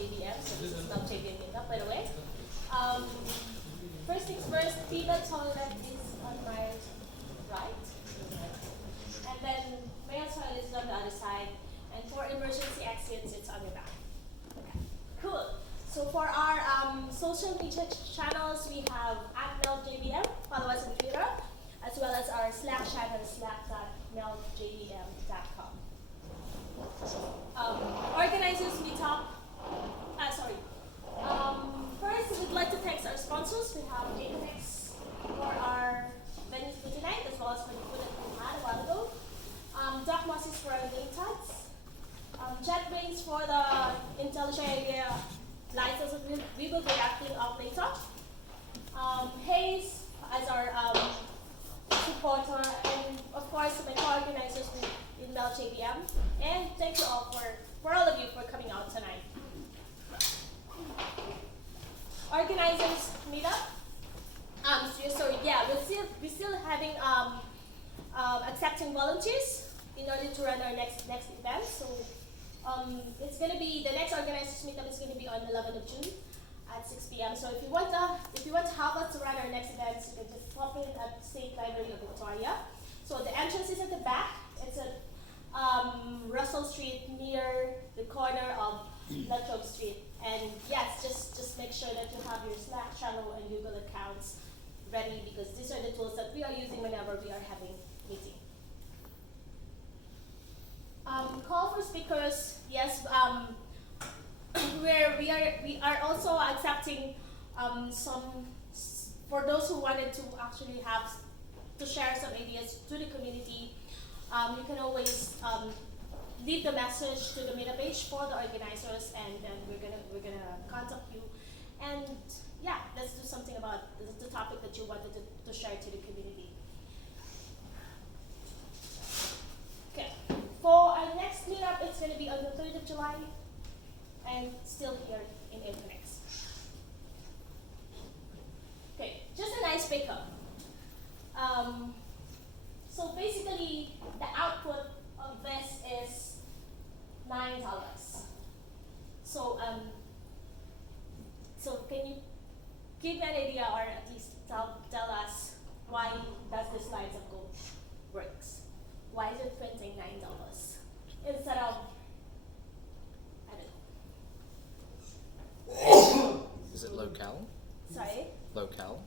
MelbJVM, so this is MelbJVM meetup, by the way. First things first, peanut toilet is on my right, and then male toilet is on the other side, and for emergency exits, it's on your back. Okay. Cool. So for our social media channels, we have @MelbJVM, follow us on Twitter, as well as our Slack channel, slack.meljvm.com. Organizers meetup. First, we'd like to thank our sponsors. We have Jaconex for our venues for tonight, as well as for the food that we had a while ago. Doc Moses for our name tags. JetBrains for the intelligent idea license that we will be acting out later. Hayes as our supporter, and of course my co-organizers in MelbJVM. And thank you all for all of you for coming out tonight. Organizers meetup. We're still having accepting volunteers in order to run our next event. So it's going to be the next organizers meetup is going to be on 11th of June at 6 p.m. So if you want to help us to run our next events, you can just pop in at State Library of Victoria. So the entrance is at the back. It's at Russell Street near the corner of Latrobe Street. And yes, just make sure that you have your Slack channel and Google accounts ready, because these are the tools that we are using whenever we are having meeting. Call for speakers. Yes, we are also accepting some for those who wanted to actually have to share some ideas to the community. You can always leave the message to the meetup page for the organizers, and then we're gonna contact you. And yeah, let's do something about the topic that you wanted to share to the community. Okay. For our next meetup, it's going to be on the 3rd of July, and still here in Infinix. Okay, just a nice pickup. So basically, the output of this is $9. So can you give me an idea, or at least tell us why does this lines of gold works? Why is it printing $9 instead of, I don't know. Is it locale? Sorry? Locale?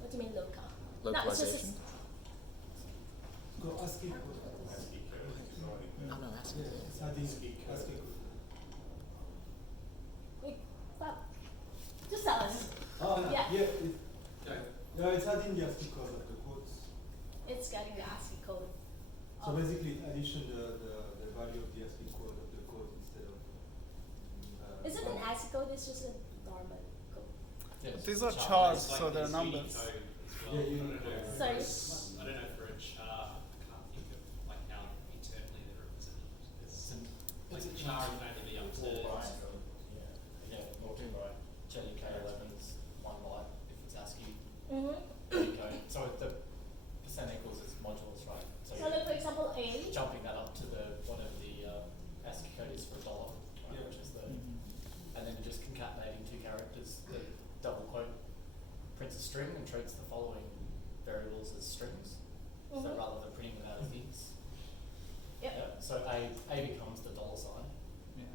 What do you mean local? Localization? Go ASCII. Oh no, ASCII. ASCII. Wait, stop. Just tell us. Yeah. It's adding the ASCII code of the quotes. It's getting the ASCII code. So basically, it addition the value of the ASCII code of the code instead of. Is it an ASCII code? It's just a normal code. Yes. These are charts, so they're numbers. Yeah, Sorry? I don't know, for a char, I can't think of like how internally they're represented. Like a char is only the young terms. Jelly K11 is 1 byte if it's ASCII. Mm-hmm. So the percent equals its modules, right? So like for example, A. Jumping that up to whatever the ASCII code is for $1, right, which is and then just concatenating two characters. The double quote prints a string and treats the following variables as strings. So rather than printing them out as ints. Yep. Yeah. So A becomes the $sign,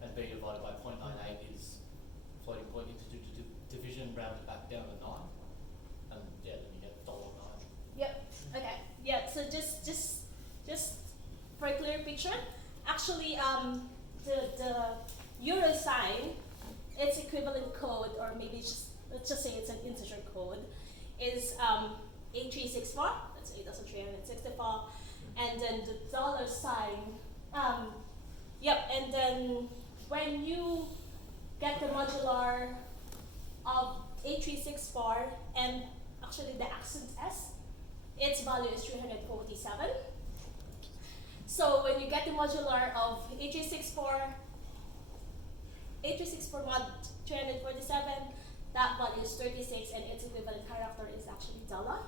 and B divided by 0.98 is floating point into division rounded back down to 9, and yeah, then you get $9. Yep. Okay. Yeah. So just for a clear picture, actually, the euro sign, its equivalent code, or maybe let's just say it's an integer code, is 8364. That's 8,364, and then the dollar sign. And then when you get the modular of 8364 and actually the accent S, its value is 347. So when you get the modular of 8364 mod 347, that value is 36, and its equivalent character is actually dollar.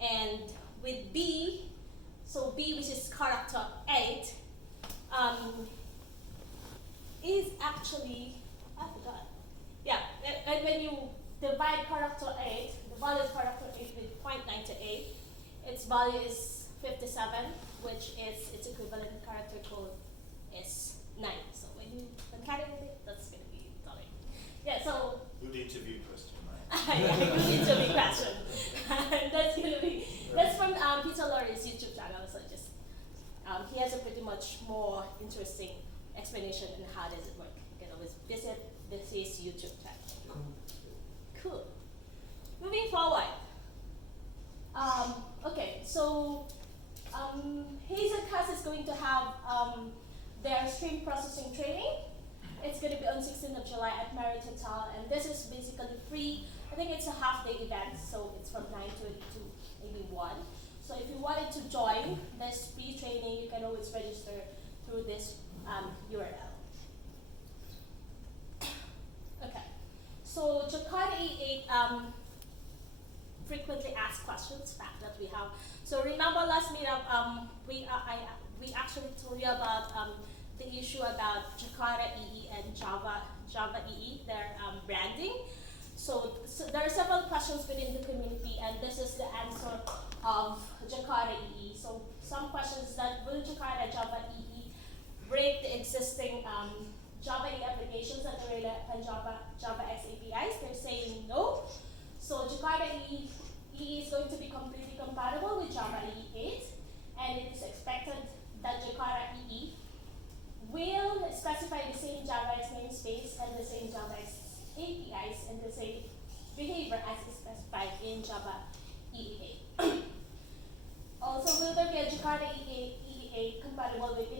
And with B, so B, which is character 8, is actually divide character 8, the value of character 8 with 0.98, its value is 57, which is its equivalent character code is 9. So when you concatenate it, that's going to be $. Yeah, so Good interview question, right? yeah, good interview question. That's going to be, that's from Peter Lorry's YouTube channel, so just, he has a pretty much more interesting explanation on how does it work. You can always visit his YouTube channel. Cool. Moving forward. Okay, so Hazelcast is going to have their stream processing training. It's going to be on 16th of July at Marriott Hotel, and this is basically free. I think it's a half-day event, so it's from 9 to maybe 1. So if you wanted to join this free training, you can always register through this URL. Okay, so Jakarta E8 frequently asked questions fact that we have. So remember last meetup, we actually told you about the issue about Jakarta EE and Java EE, their branding. So there are several questions within the community, and this is the answer of Jakarta EE. So some questions that will Jakarta Java EE break the existing Java EE applications that are rely upon Java X APIs? They're saying no. So Jakarta EE is going to be completely compatible with Java EE 8, and it is expected that Jakarta EE will specify the same Java X namespace and the same Java X APIs and the same behavior as is specified in Java EE 8. Also, will there be a Jakarta EE 8 compatible with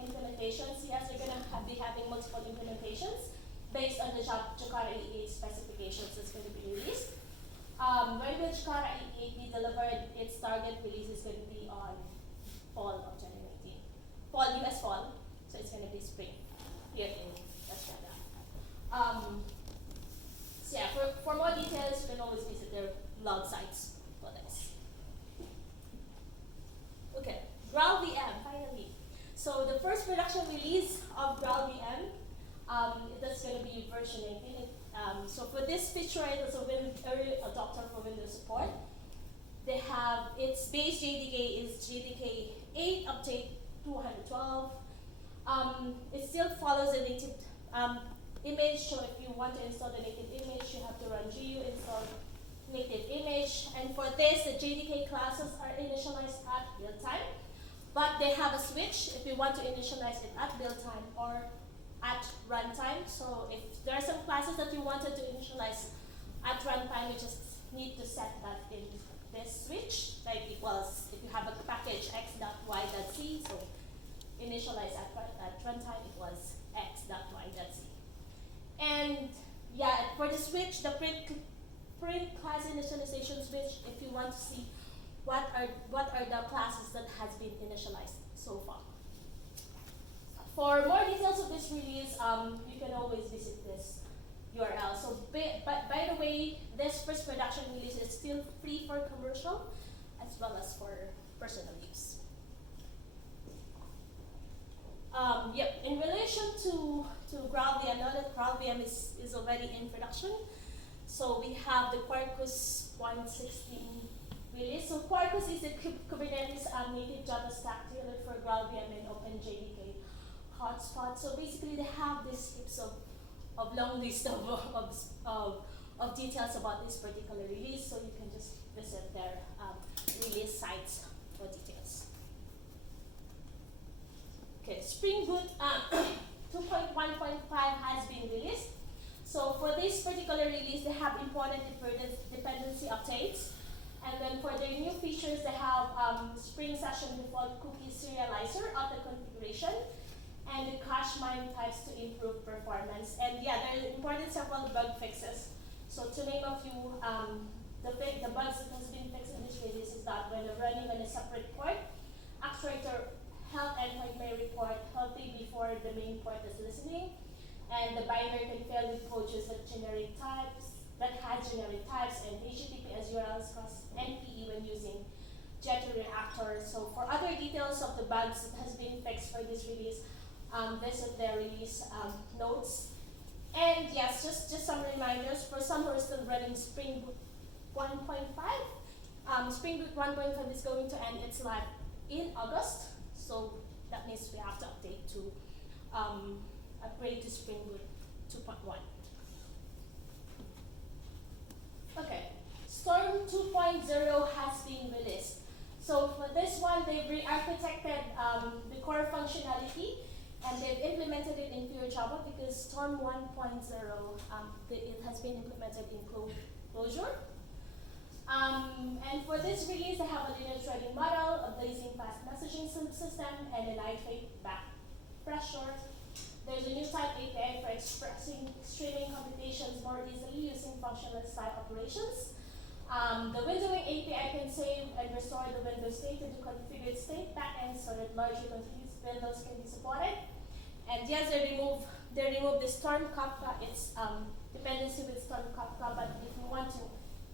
implementations? Yes, we're going to be having multiple implementations based on the Jakarta EE 8 specifications that's going to be released. When will Jakarta EE 8 be delivered? Its target release is going to be on fall of 2019. Fall, US fall, so it's going to be spring here in Australia. So yeah, for more details, you can always visit their blog sites for this. Okay, GraalVM, finally. So the first production release of GraalVM, that's going to be version 18. So for this feature, it was a early adopter for Windows support. They have its base JDK is JDK 8 update 212. It still follows a native image, so if you want to install the native image, you have to run GU install native image. And for this, the JDK classes are initialized at build time, but they have a switch if you want to initialize it at build time or at runtime. So if there are some classes that you wanted to initialize at runtime, you just need to set that in this switch, like equals if you have a package x.y.c, so initialize at runtime equals x.y.c. And yeah, for the switch, the print class initialization switch, if you want to see what are the classes that has been initialized so far. For more details of this release, you can always visit this URL. So by the way, this first production release is still free for commercial as well as for personal use. Yep, in relation to GraalVM, now that GraalVM is already in production, so we have the Quarkus 1.16 release. So Quarkus is the Kubernetes native Java stack tailored for GraalVM and OpenJDK hotspot. So basically, they have this heaps of long list of details about this particular release. So you can just visit their release sites for details. Okay, Spring Boot 2.1.5 has been released. So for this particular release, they have important dependency updates. And then for their new features, they have Spring Session Default Cookie Serializer auto configuration and the cache mine types to improve performance. And yeah, there are important several bug fixes. So to name a few, the bugs that has been fixed in this release is that when you're running on a separate port, actuator health endpoint may report healthy before the main port is listening, and the binary can fail with coaches that has generic types and HTTP as URLs cross NPE when using Jet Reactor. So for other details of the bugs that has been fixed for this release, visit their release notes. And yes, just some reminders for some who are still running Spring Boot 1.5. Spring Boot 1.5 is going to end its life in August, so that means we have to update to upgrade to Spring Boot 2.1. Okay, Storm 2.0 has been released. So for this one, they've re-architected the core functionality, and they've implemented it in pure Java because Storm 1.0, it has been implemented in Clojure. And for this release, they have a linear threading model, a blazing fast messaging system, and a lightweight back pressure. There's a new type API for expressing streaming computations more easily using functional style operations. The windowing API can save and restore the window state to the configured state backend so that larger confused windows can be supported. And yes, they remove the Storm Kafka. It's dependency with Storm Kafka, but if you want to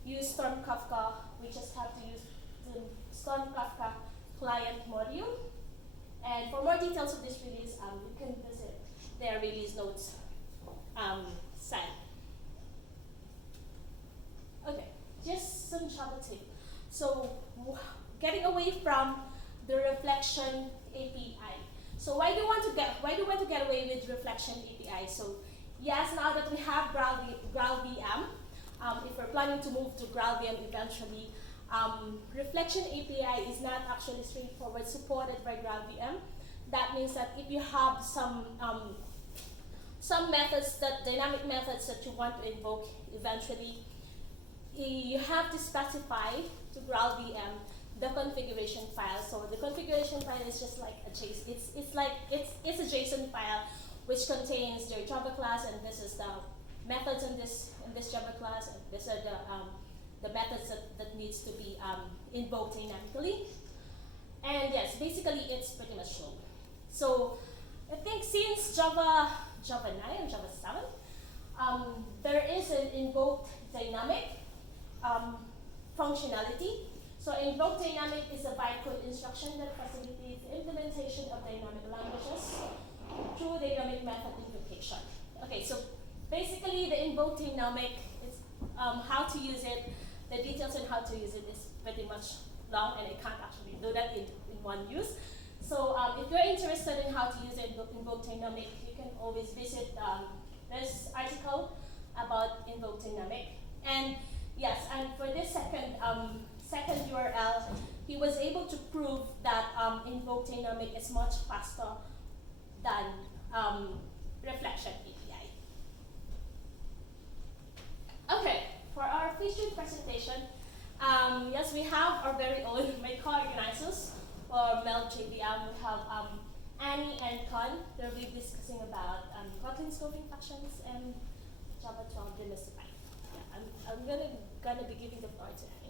use Storm Kafka, we just have to use the Storm Kafka client module. And for more details of this release, you can visit their release notes site. Okay, just some Java tip. So getting away from the reflection API. So why do you want to get away with reflection API? So yes, now that we have GraalVM, if we're planning to move to GraalVM eventually, reflection API is not actually straightforward supported by GraalVM. That means that if you have some methods, dynamic methods that you want to invoke eventually, you have to specify to GraalVM the configuration file. So the configuration file is just like a JSON. It's a JSON file which contains your Java class, and this is the methods in this Java class, and these are the methods that needs to be invoked dynamically. And yes, basically it's pretty much slow. So I think since Java 9 or Java 7, there is an invoked dynamic functionality. So invoke dynamic is a bytecode instruction that facilitates the implementation of dynamic languages through dynamic method invocation. Okay, so basically the invoke dynamic is how to use it. The details on how to use it is pretty much long, and I can't actually do that in one use. So if you're interested in how to use it, invoke dynamic, you can always visit this article about invoke dynamic. And yes, and for this second URL, he was able to prove that invoke dynamic is much faster than reflection API. Okay, for our featured presentation, yes, we have our very own my co-organizers for MelbJVM. We have Annie and Con. They'll be discussing about Kotlin scoping functions and Java 12 demystified. Yeah, I'm gonna be giving the floor to Annie.